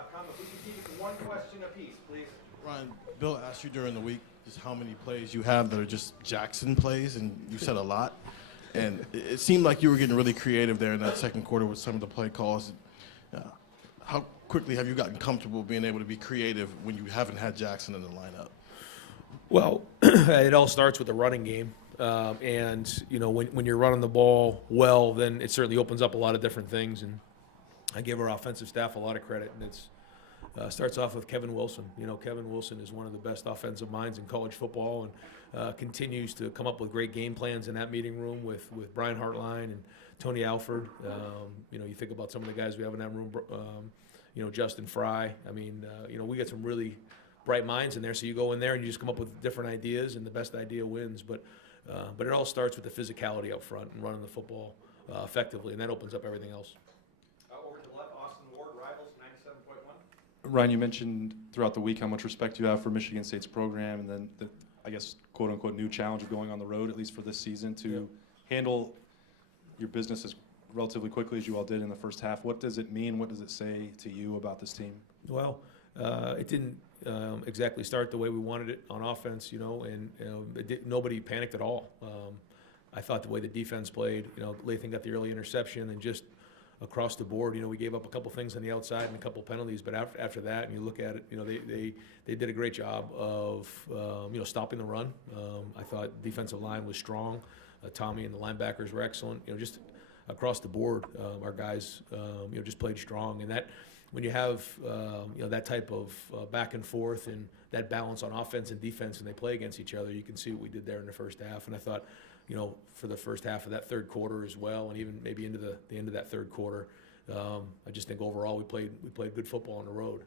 sports-ott.com. If we can keep it to one question apiece, please. Ryan, Bill asked you during the week just how many plays you have that are just Jackson plays, and you said a lot. And it seemed like you were getting really creative there in that second quarter with some of the play calls. How quickly have you gotten comfortable being able to be creative when you haven't had Jackson in the lineup? Well, it all starts with the running game. And, you know, when you're running the ball well, then it certainly opens up a lot of different things. And I give our offensive staff a lot of credit. And it's starts off with Kevin Wilson. You know, Kevin Wilson is one of the best offensive minds in college football, and continues to come up with great game plans in that meeting room with Brian Hartline and Tony Alford. You know, you think about some of the guys we have in that room, you know, Justin Fry. I mean, you know, we got some really bright minds in there. So you go in there and you just come up with different ideas, and the best idea wins. But it all starts with the physicality up front and running the football effectively, and that opens up everything else. Over to the left, Austin Ward, Rivals 97.1. Ryan, you mentioned throughout the week how much respect you have for Michigan State's program, and then the, I guess, quote-unquote, new challenge of going on the road, at least for this season, to handle your business as relatively quickly as you all did in the first half. What does it mean? What does it say to you about this team? Well, it didn't exactly start the way we wanted it on offense, you know, and nobody panicked at all. I thought the way the defense played, you know, Lathan got the early interception, and just across the board, you know, we gave up a couple things on the outside and a couple penalties, but after that, and you look at it, you know, they did a great job of, you know, stopping the run. I thought defensive line was strong. Tommy and the linebackers were excellent. You know, just across the board, our guys, you know, just played strong. And that, when you have, you know, that type of back and forth and that balance on offense and defense, and they play against each other, you can see what we did there in the first half. And I thought, you know, for the first half of that third quarter as well, and even maybe into the end of that third quarter, I just think overall we played good football on the road.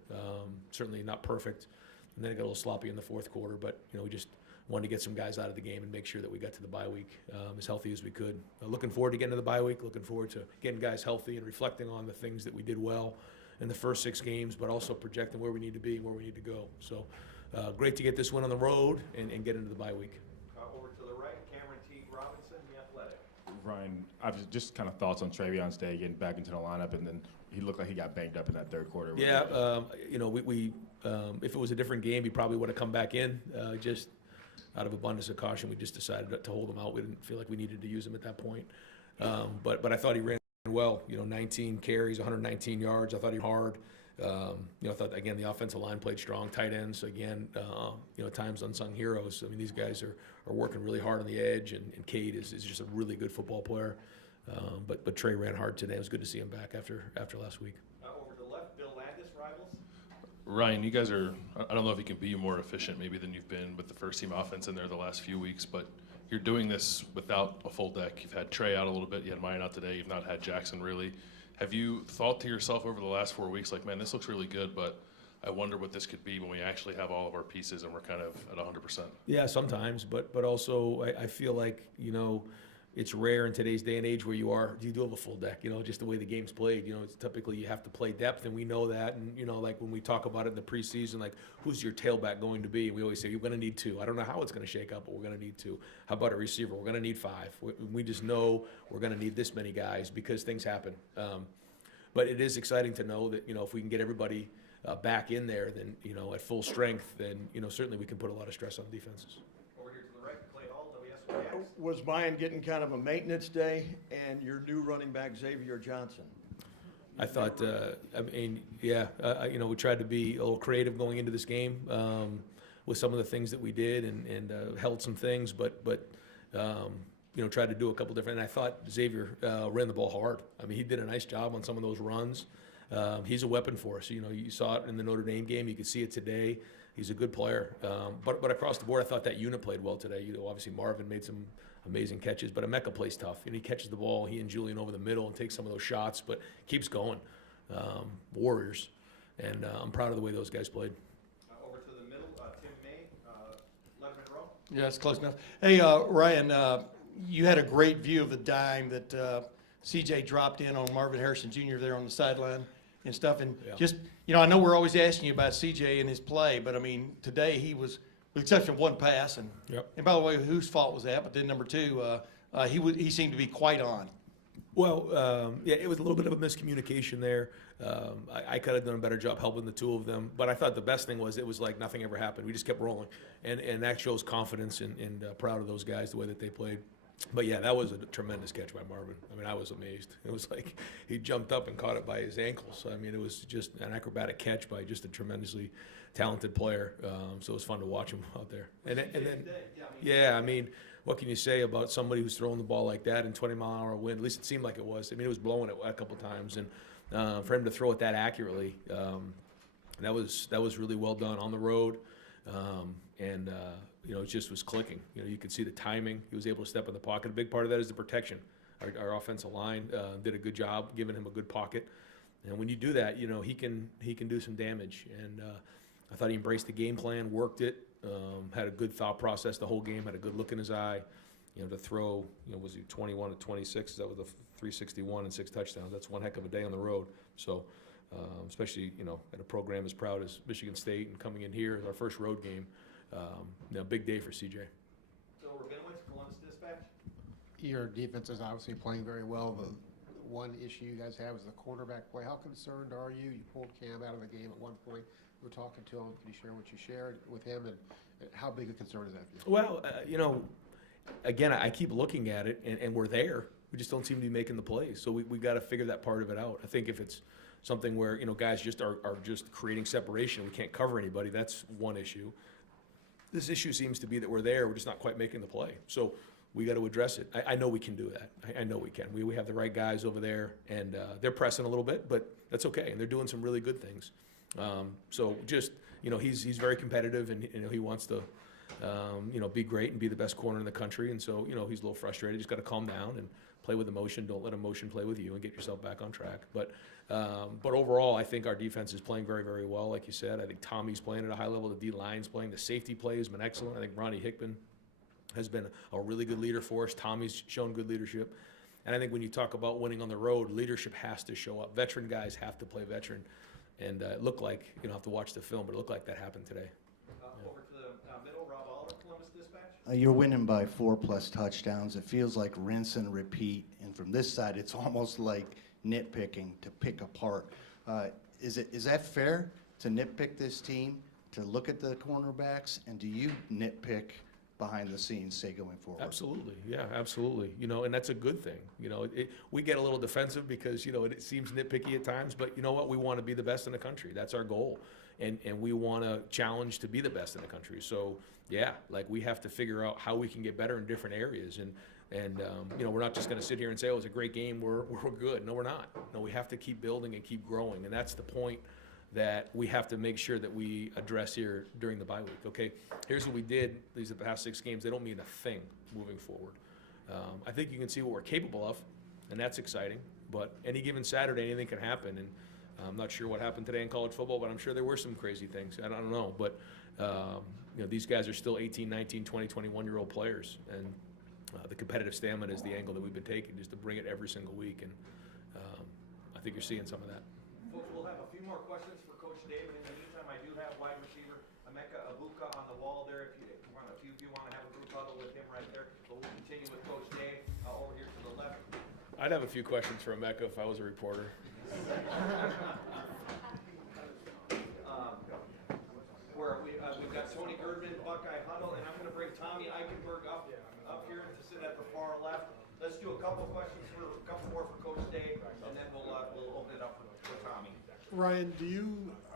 Certainly not perfect, and then it got a little sloppy in the fourth quarter, but, you know, we just wanted to get some guys out of the game and make sure that we got to the bye week as healthy as we could. Looking forward to getting to the bye week, looking forward to getting guys healthy and reflecting on the things that we did well in the first 6 games, but also projecting where we need to be and where we need to go. So great to get this one on the road and get into the bye week. Over to the right, Cameron T. Robinson, The Athletic. Ryan, I've just kind of thoughts on Trayvion's day getting back into the lineup, and then he looked like he got banged up in that third quarter. Yeah, you know, we if it was a different game, he probably would have come back in. Just out of abundance of caution, we just decided to hold him out. We didn't feel like we needed to use him at that point. But I thought he ran well. You know, 19 carries, 119 yards. I thought he was hard. You know, I thought, again, the offensive line played strong. Tight ends, again, you know, at times unsung heroes. I mean, these guys are working really hard on the edge, and Cade is just a really good football player. But Trey ran hard today. It was good to see him back after last week. Over to the left, Bill Landis, Rivals. Ryan, you guys are, I don't know if you can be more efficient maybe than you've been with the first team offense in there the last few weeks, but you're doing this without a full deck. You've had Trey out a little bit, you had Mine out today, you've not had Jackson really. Have you thought to yourself over the last 4 weeks, like, man, this looks really good, but I wonder what this could be when we actually have all of our pieces and we're kind of at 100%? Yeah, sometimes, but also I feel like, you know, it's rare in today's day and age where you do have a full deck, you know, just the way the game's played. You know, it's typically you have to play depth, and we know that. And, you know, like when we talk about it in the preseason, like, who's your tailback going to be? And we always say, you're going to need 2. I don't know how it's going to shake up, but we're going to need 2. How about a receiver? We're going to need 5. We just know we're going to need this many guys because things happen. But it is exciting to know that, you know, if we can get everybody back in there, then, you know, at full strength, then, you know, certainly we can put a lot of stress on defenses. Over here to the right, Clay Hall, WSYX. Was Mine getting kind of a maintenance day, and your new running back, Xavier Johnson? I thought, I mean, yeah, you know, we tried to be a little creative going into this game with some of the things that we did, and held some things, but you know, tried to do a couple different. And I thought Xavier ran the ball hard. I mean, he did a nice job on some of those runs. He's a weapon for us. You know, you saw it in the Notre Dame game. You could see it today. He's a good player. But across the board, I thought that unit played well today. You know, obviously Marvin made some amazing catches, but Emeka plays tough. And he catches the ball, he and Julian over the middle, and takes some of those shots, but keeps going. Warriors. And I'm proud of the way those guys played. Over to the middle, Tim May, Letterman Row. Yeah, it's close enough. Hey, Ryan, you had a great view of the dime that CJ dropped in on Marvin Harrison Jr. there on the sideline and stuff. And just, you know, I know we're always asking you about CJ and his play, but I mean, today he was, with the exception of one pass, and and by the way, whose fault was that? But then number 2, he seemed to be quite on. Well, yeah, it was a little bit of a miscommunication there. I could have done a better job helping the two of them. But I thought the best thing was it was like nothing ever happened. We just kept rolling, and that shows confidence and proud of those guys the way that they played. But yeah, that was a tremendous catch by Marvin. I mean, I was amazed. It was like he jumped up and caught it by his ankles. I mean, it was just an acrobatic catch by just a tremendously talented player. So it was fun to watch him out there. And then, yeah, I mean, what can you say about somebody who's throwing the ball like that in 20-mile-an-hour wind? At least it seemed like it was. I mean, it was blowing it a couple times, and for him to throw it that accurately, that was really well done on the road. You know, it just was clicking. You know, you could see the timing. He was able to step in the pocket. A big part of that is the protection. Our offensive line did a good job giving him a good pocket. And when you do that, you know, he can do some damage. And I thought he embraced the game plan, worked it, had a good thought process the whole game, had a good look in his eye. You know, to throw, you know, was he 21 to 26? That was a 361 and 6 touchdowns. That's one heck of a day on the road. So, especially, you know, at a program as proud as Michigan State and coming in here as our first road game. You know, big day for CJ. So Rabinowitz, Columbus Dispatch. Your defense is obviously playing very well. The one issue you guys have is the quarterback play. How concerned are you? You pulled Cam out of the game at one point. We were talking to him. Can you share what you shared with him, and how big a concern is that for you? Well, you know, again, I keep looking at it, and we're there. We just don't seem to be making the plays. So we got to figure that part of it out. I think if it's something where, you know, guys just are just creating separation, we can't cover anybody, that's one issue. This issue seems to be that we're there, we're just not quite making the play. So we got to address it. I know we can do that. I know we can. We have the right guys over there, and they're pressing a little bit, but that's okay. And they're doing some really good things. So just, you know, he's very competitive, and, you know, he wants to, you know, be great and be the best corner in the country. And so, you know, he's a little frustrated. He's got to calm down and play with emotion. Don't let emotion play with you, and get yourself back on track. But overall, I think our defense is playing very, very well. Like you said, I think Tommy's playing at a high level. The D-line's playing. The safety play has been excellent. I think Ronnie Hickman has been a really good leader for us. Tommy's shown good leadership. And I think when you talk about winning on the road, leadership has to show up. Veteran guys have to play veteran. And it looked like, you don't have to watch the film, but it looked like that happened today. Over to the middle, Rob Oliver, Columbus Dispatch. You're winning by 4+ touchdowns. It feels like rinse and repeat. And from this side, it's almost like nitpicking to pick apart. Is that fair to nitpick this team, to look at the cornerbacks, and do you nitpick behind the scenes, say, going forward? Absolutely, yeah, absolutely. You know, and that's a good thing. You know, we get a little defensive because, you know, it seems nitpicky at times, but you know what? We want to be the best in the country. That's our goal. And we want to challenge to be the best in the country. So, yeah, like we have to figure out how we can get better in different areas. And you know, we're not just going to sit here and say, oh, it was a great game, we're good. No, we're not. No, we have to keep building and keep growing. And that's the point that we have to make sure that we address here during the bye week. Okay, here's what we did these are the past 6 games. They don't mean a thing moving forward. I think you can see what we're capable of, and that's exciting. But any given Saturday, anything can happen. And I'm not sure what happened today in college football, but I'm sure there were some crazy things. I don't know. But, you know, these guys are still 18, 19, 20, 21-year-old players. And the competitive stamina is the angle that we've been taking, just to bring it every single week. And I think you're seeing some of that. Folks, we'll have a few more questions for Coach David. In the meantime, I do have wide receiver Emeka Abuka on the wall there. If you want, a few of you want to have a group huddle with him right there. But we'll continue with Coach Dave over here to the left. I'd have a few questions for Emeka if I was a reporter. Where we've got Tony Girdman, Buckeye Huddle, and I'm going to bring Tommy Eichenberg up here to sit at the far left. Let's do a couple more for Coach Dave, and then we'll open it up for Tommy. Ryan,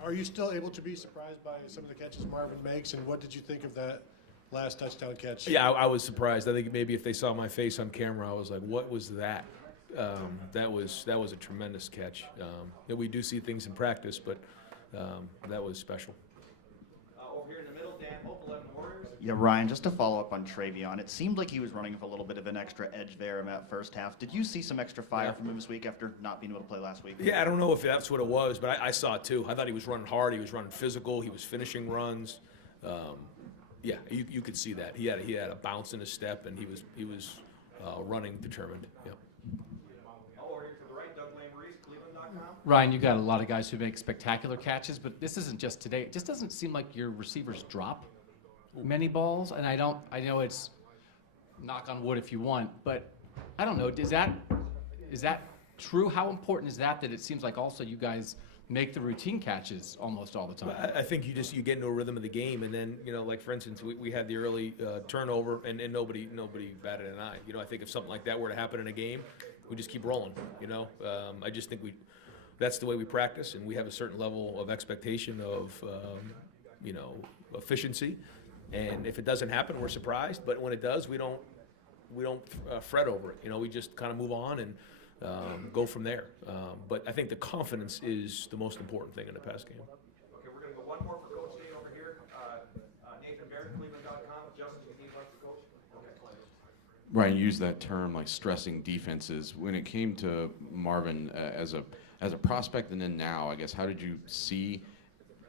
are you still able to be surprised by some of the catches Marvin makes, and what did you think of that last touchdown catch? Yeah, I was surprised. I think maybe if they saw my face on camera, I was like, "What was that?" That was a tremendous catch. We do see things in practice, but that was special. Over here in the middle, Dan Hope, 11 Warriors. Yeah, Ryan, just to follow up on Travion, it seemed like he was running with a little bit of an extra edge there in that first half. Did you see some extra fire from him this week after not being able to play last week? Yeah, I don't know if that's what it was, but I saw it too. I thought he was running hard. He was running physical. He was finishing runs. Yeah, you could see that. He had a bounce in his step, and he was running determined. Yeah. Over here to the right, Doug Lamarice, Cleveland.com. Ryan, you got a lot of guys who make spectacular catches, but this isn't just today. It just doesn't seem like your receivers drop many balls, and I know it's knock on wood if you want, but I don't know. Is that true? How important is that it seems like also you guys make the routine catches almost all the time? I think you get into a rhythm of the game, and then, like for instance, we had the early turnover, and nobody batted an eye. I think if something like that were to happen in a game, we just keep rolling. I just think that's the way we practice, and we have a certain level of expectation of efficiency. And if it doesn't happen, we're surprised. But when it does, we don't fret over it. We just kind of move on and go from there. But I think the confidence is the most important thing in the pass game. Okay, we're going to go one more for Coach Day over here. Nathan Barrett, Cleveland.com. Justin, you need one for Coach? Okay. Ryan, you used that term, like stressing defenses. When it came to Marvin as a prospect and then now, I guess, how did you see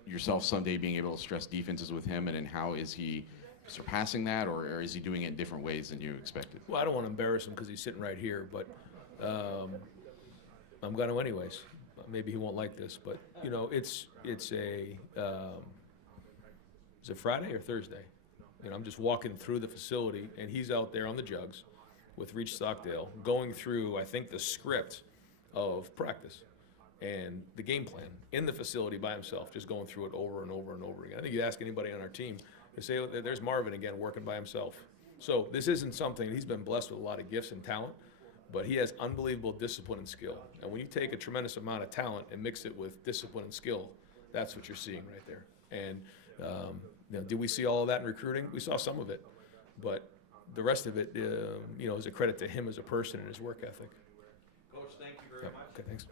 yourself someday being able to stress defenses with him, and then how is he surpassing that, or is he doing it in different ways than you expected? Well, I don't want to embarrass him because he's sitting right here, but I'm going to anyways. Maybe he won't like this, but it's a is it Friday or Thursday? I'm just walking through the facility, and he's out there on the jugs with Reach Stockdale, going through, I think, the script of practice and the game plan in the facility by himself, just going through it over and over and over again. I think you ask anybody on our team, they say, oh, there's Marvin again working by himself. So this isn't something, he's been blessed with a lot of gifts and talent, but he has unbelievable discipline and skill. And when you take a tremendous amount of talent and mix it with discipline and skill, that's what you're seeing right there. And did we see all of that in recruiting? We saw some of it, but the rest of it, is a credit to him as a person and his work ethic. Coach, thank you very much. Okay, thanks.